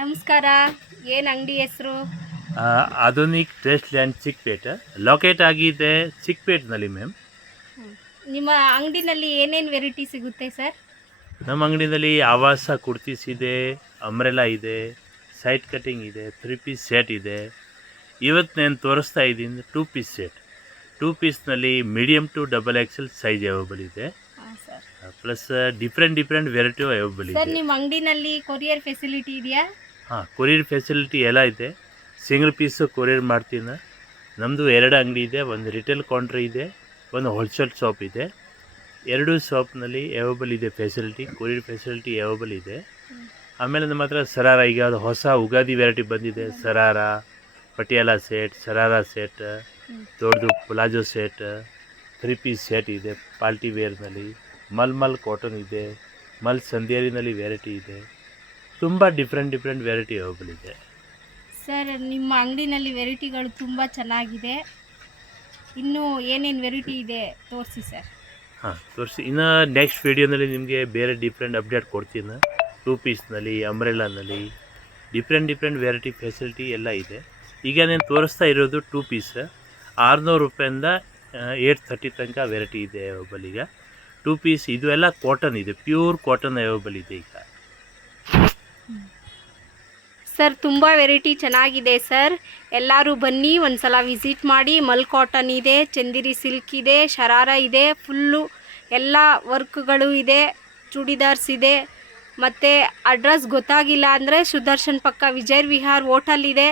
ನಮಸ್ಕಾರ. ಏನು ಅಂಗಡಿ ಹೆಸರು? ಆಧುನಿಕ್ ಟೇಸ್ಟ್ ಲ್ಯಾಂಡ್ ಚಿಕ್ಕಪೇಟ್ ಲೊಕೇಟ್ ಆಗಿದೆ ಚಿಕ್ಕಪೇಟ್ನಲ್ಲಿ ಮ್ಯಾಮ್. ನಿಮ್ಮ ಅಂಗಡಿನಲ್ಲಿ ಏನೇನು ವೆರೈಟಿ ಸಿಗುತ್ತೆ ಸರ್? ನಮ್ಮ ಅಂಗಡಿನಲ್ಲಿ ಆವಾಸ ಕುರ್ತೀಸ್ ಇದೆ, ಅಂಬ್ರೆಲಾ ಇದೆ, ಸೈಡ್ ಕಟಿಂಗ್ ಇದೆ, 3 ಪೀಸ್ ಸೆಟ್ ಇದೆ. ಇವತ್ತು ನಾನು ತೋರಿಸ್ತಾ ಇದ್ದೀನಿ 2 ಪೀಸ್ ಸೆಟ್. 2 ಪೀಸ್ನಲ್ಲಿ medium to XXL size available ಇದೆ. Sir plus different variety available sir, ಇದೆ. ನಿಮ್ಮ ಅಂಗಡಿನಲ್ಲಿ ಕೊರಿಯರ್ ಫೆಸಿಲಿಟಿ ಇದೆಯಾ? ಕೊರಿಯರ್ ಫೆಸಿಲಿಟಿ ಎಲ್ಲ ಇದೆ. ಸಿಂಗಲ್ ಪೀಸು ಕೊರಿಯರ್ ಮಾಡ್ತೀನಿ. ನಮ್ಮದು 2 ಅಂಗಡಿ ಇದೆ, ಒಂದು ರಿಟೇಲ್ ಕೌಂಟ್ರ್ ಇದೆ, ಒಂದು ಹೋಲ್ಸೇಲ್ ಶಾಪ್ ಇದೆ. 2 ಶಾಪ್ನಲ್ಲಿ ಅವೈಲೇಬಲ್ ಇದೆ ಫೆಸಿಲಿಟಿ, ಕೊರಿಯರ್ ಫೆಸಿಲಿಟಿ ಅವೈಲೇಬಲ್ ಇದೆ. ಆಮೇಲೆ ನಮ್ಮ ಹತ್ರ ಸರಾರ, ಈಗ ಅದು ಹೊಸ ಉಗಾದಿ ವೆರೈಟಿ ಬಂದಿದೆ. ಸರಾರ, ಪಟಿಯಾಲ ಸೆಟ್, ಸರಾರ ಸೆಟ್, ದೊಡ್ಡದು ಪ್ಲಾಜೋ ಸೆಟ್, 3 ಪೀಸ್ ಸೆಟ್ ಇದೆ. ಪಾರ್ಟಿ ವೇರ್ನಲ್ಲಿ ಮಲ್ ಕಾಟನ್ ಇದೆ, ಮಲ್ ಸಂದೇರಿನಲ್ಲಿ ವೆರೈಟಿ ಇದೆ. ತುಂಬ ಡಿಫ್ರೆಂಟ್ ವೆರೈಟಿ ಅವೈಲೇಬಲ್ ಇದೆ. ಸರ್, ನಿಮ್ಮ ಅಂಗಡಿನಲ್ಲಿ ವೆರೈಟಿಗಳು ತುಂಬ ಚೆನ್ನಾಗಿದೆ. ಇನ್ನೂ ಏನೇನು ವೆರೈಟಿ ಇದೆ ತೋರಿಸಿ ಸರ್. ತೋರಿಸಿ. ಇನ್ನು ನೆಕ್ಸ್ಟ್ ವೀಡಿಯೋನಲ್ಲಿ ನಿಮಗೆ ಬೇರೆ ಡಿಫ್ರೆಂಟ್ ಅಪ್ಡೇಟ್ ಕೊಡ್ತೀನಿ. 2 ಪೀಸ್ನಲ್ಲಿ, ಅಂಬ್ರೆಲಾನಲ್ಲಿ ಡಿಫ್ರೆಂಟ್ ವೆರೈಟಿ ಫೆಸಿಲಿಟಿ ಎಲ್ಲ ಇದೆ. ಈಗ ನಾನು ತೋರಿಸ್ತಾ ಇರೋದು 2 ಪೀಸ್ 600 ರೂಪಾಯಿಂದ 830 ತನಕ ವೆರೈಟಿ ಇದೆ ಅವೈಲೇಬಲ್. ಈಗ 2 ಪೀಸ್ ಇದು ಎಲ್ಲ ಕಾಟನ್ ಇದೆ, ಪ್ಯೂರ್ ಕಾಟನ್ ಅವೈಲೇಬಲ್ ಇದೆ ಈಗ. ಸರ್, ತುಂಬ ವೆರೈಟಿ ಚೆನ್ನಾಗಿದೆ ಸರ್. ಎಲ್ಲರೂ ಬನ್ನಿ, ಒಂದು ಸಲ ವಿಸಿಟ್ ಮಾಡಿ. ಮಲ್ ಕಾಟನ್ ಇದೆ, ಚಂದಿರಿ ಸಿಲ್ಕ್ ಇದೆ, ಶರಾರ ಇದೆ, ಫುಲ್ಲು ಎಲ್ಲ ವರ್ಕ್ಗಳು ಇದೆ, ಚೂಡಿದಾರ್ಸ್ ಇದೆ. ಮತ್ತು ಅಡ್ರೆಸ್ ಗೊತ್ತಾಗಿಲ್ಲ ಅಂದರೆ ಸುದರ್ಶನ್ ಪಕ್ಕ ವಿಜಯ್ ವಿಹಾರ್ ಹೋಟೆಲ್ ಇದೆ.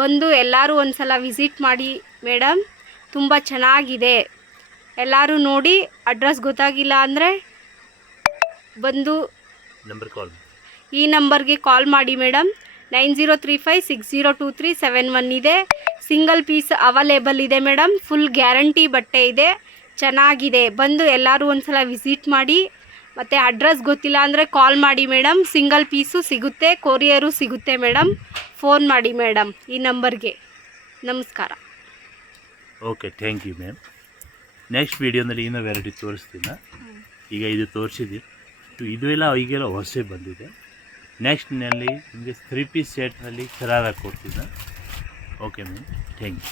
ಬಂದು ಎಲ್ಲರೂ ಒಂದು ಸಲ ವಿಸಿಟ್ ಮಾಡಿ ಮೇಡಮ್, ತುಂಬ ಚೆನ್ನಾಗಿದೆ. ಎಲ್ಲರೂ ನೋಡಿ. ಅಡ್ರೆಸ್ ಗೊತ್ತಾಗಿಲ್ಲ ಅಂದರೆ ಬಂದು ಈ ನಂಬರ್ಗೆ ಕಾಲ್ ಮಾಡಿ ಮೇಡಮ್. 9035602371 ಇದೆ. ಸಿಂಗಲ್ ಪೀಸ್ ಅವೈಲೇಬಲ್ ಇದೆ ಮೇಡಮ್. ಫುಲ್ ಗ್ಯಾರಂಟಿ ಬಟ್ಟೆ ಇದೆ, ಚೆನ್ನಾಗಿದೆ. ಬಂದು ಎಲ್ಲರೂ ಒಂದು ಸಲ ವಿಸಿಟ್ ಮಾಡಿ. ಮತ್ತು ಅಡ್ರೆಸ್ ಗೊತ್ತಿಲ್ಲ ಅಂದರೆ ಕಾಲ್ ಮಾಡಿ ಮೇಡಮ್. ಸಿಂಗಲ್ ಪೀಸು ಸಿಗುತ್ತೆ, ಕೊರಿಯರು ಸಿಗುತ್ತೆ ಮೇಡಮ್. ಫೋನ್ ಮಾಡಿ ಮೇಡಮ್ ಈ ನಂಬರ್ಗೆ. ನಮಸ್ಕಾರ. Okay, thank you ma'am. Next ವೀಡಿಯೋನಲ್ಲಿ ಇನ್ನೂ ವೆರೈಟಿ ತೋರಿಸ್ತೀನಿ. ಈಗ ಇದು ತೋರಿಸಿದ್ದೀನಿ. ಇದು ಎಲ್ಲ ಈಗೆಲ್ಲ ಹೊಸ ಬಂದಿದೆ. ನೆಕ್ಸ್ಟ್ನಲ್ಲಿ ನಿಮಗೆ 3 ಪೀಸ್ ಸೆಟ್ನಲ್ಲಿ ಶರಾರ ಕೊಡ್ತೀನಿ. Okay ma'am, thank you.